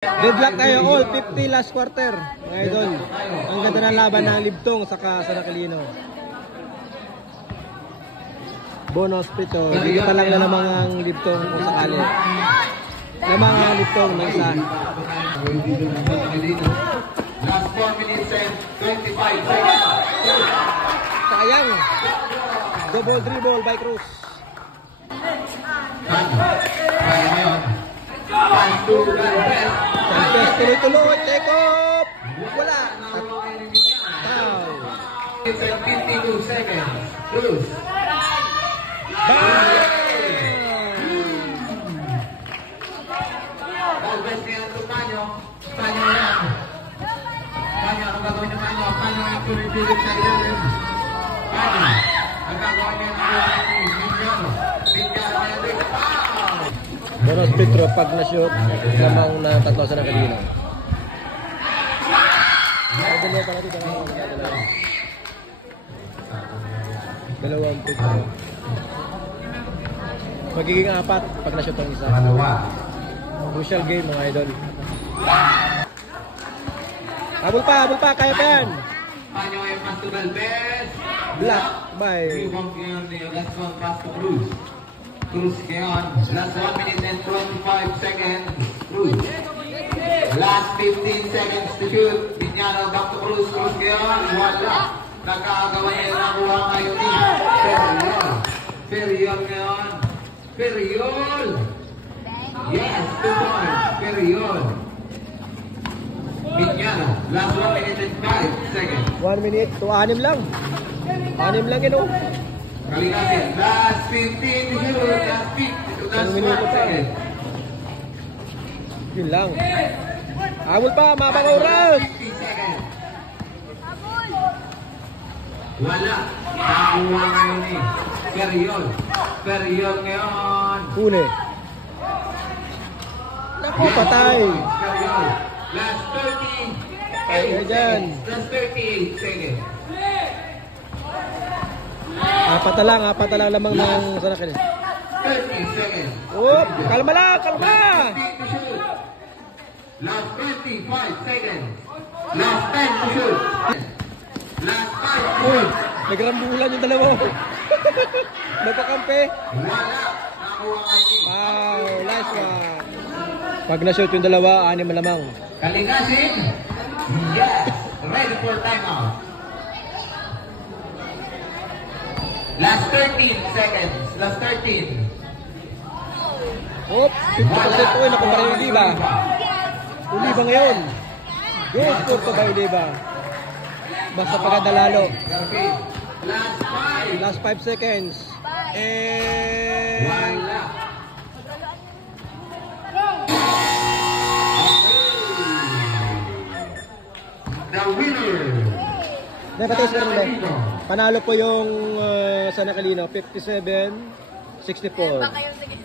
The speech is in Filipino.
Deadlock tayo all, 50 last quarter. Mga idol, ang ganda ng laban ng Libtong saka San Aquilino. Bonus pito, bigyan pa lang na lamang ang Libtong kung sakali. Lamang ang Libtong ng isa. Last 4 minutes and 25 seconds. Sayang. Double dribble by Cruz. Sanchez tuloy-tuloy, take off. Wala. Foul. 52 seconds. Cruz. Bang! Always niya ang Panyo. Panyo yan. Panyo, ang gagawin niya Panyo. Panyo ang tuloy-tuloy sa ilalim. Panyo. Ang gagawin niya ng buhay ni Vinyano. Vinyano na yung big foul. Bonus Petro pag na-shoot, lamang na tatlo sa Aquilino. Dalawang Petro. Magiging apat pag na-shoot ang isa. Crucial game mga idol. Habol pa, kaya pa yan. Panyo ay pass to Galvez. Block by Rebound ngayon ni last one pass to Cruz. Cruz ngayon. Last 1 minute and 25 seconds. Cruz. Last 15 seconds to shoot. Vinyano back to Cruz. Cruz ngayon. Wala. Nakakagawa niya yung nakuha ngayon ni Ferriol. Ferriol ngayon. Ferriol. Yes, 2 points. Ferriol. Vinyano. Last 1 minute and 5 seconds. 1 minute to 6 lang. 6 lang yun oh. Kalinasin. Last 15 to shoot. Last 50. Last 1 second. Yun lang. Habol pa, mabang oras. 50 seconds. Wala. Nakuha ngayon ni Ferriol. Ferriol ngayon. Huli. Naku, patay. Ferriol. Last 30. Kaya dyan. Last 38 seconds. Apat na lang lamang ng San Aquilino. 30 seconds. Oop, kalma lang, kalma. 15 to shoot. Last 25 seconds. Last 10 to shoot. Last 5 to Uy, shoot. nagrambulan yung dalawa. Nagkakampi. Wala. Nakuha ngayon ni Wow, nice one. Pag na-shoot yung dalawa, 6 lamang. Kalinasin. Yes. Ready for timeout. Last 13 seconds. Last 13. Oop, 50% uy, nakumpara yung Oliva. Oliva ngayon. Good for to by Oliva. Basta paganda lalo. Last 5. Last 5 seconds. And... Wala. The winner. Nepatis ka rin. Panalo po yung San Aquilino, 57-64. Baka yung sige,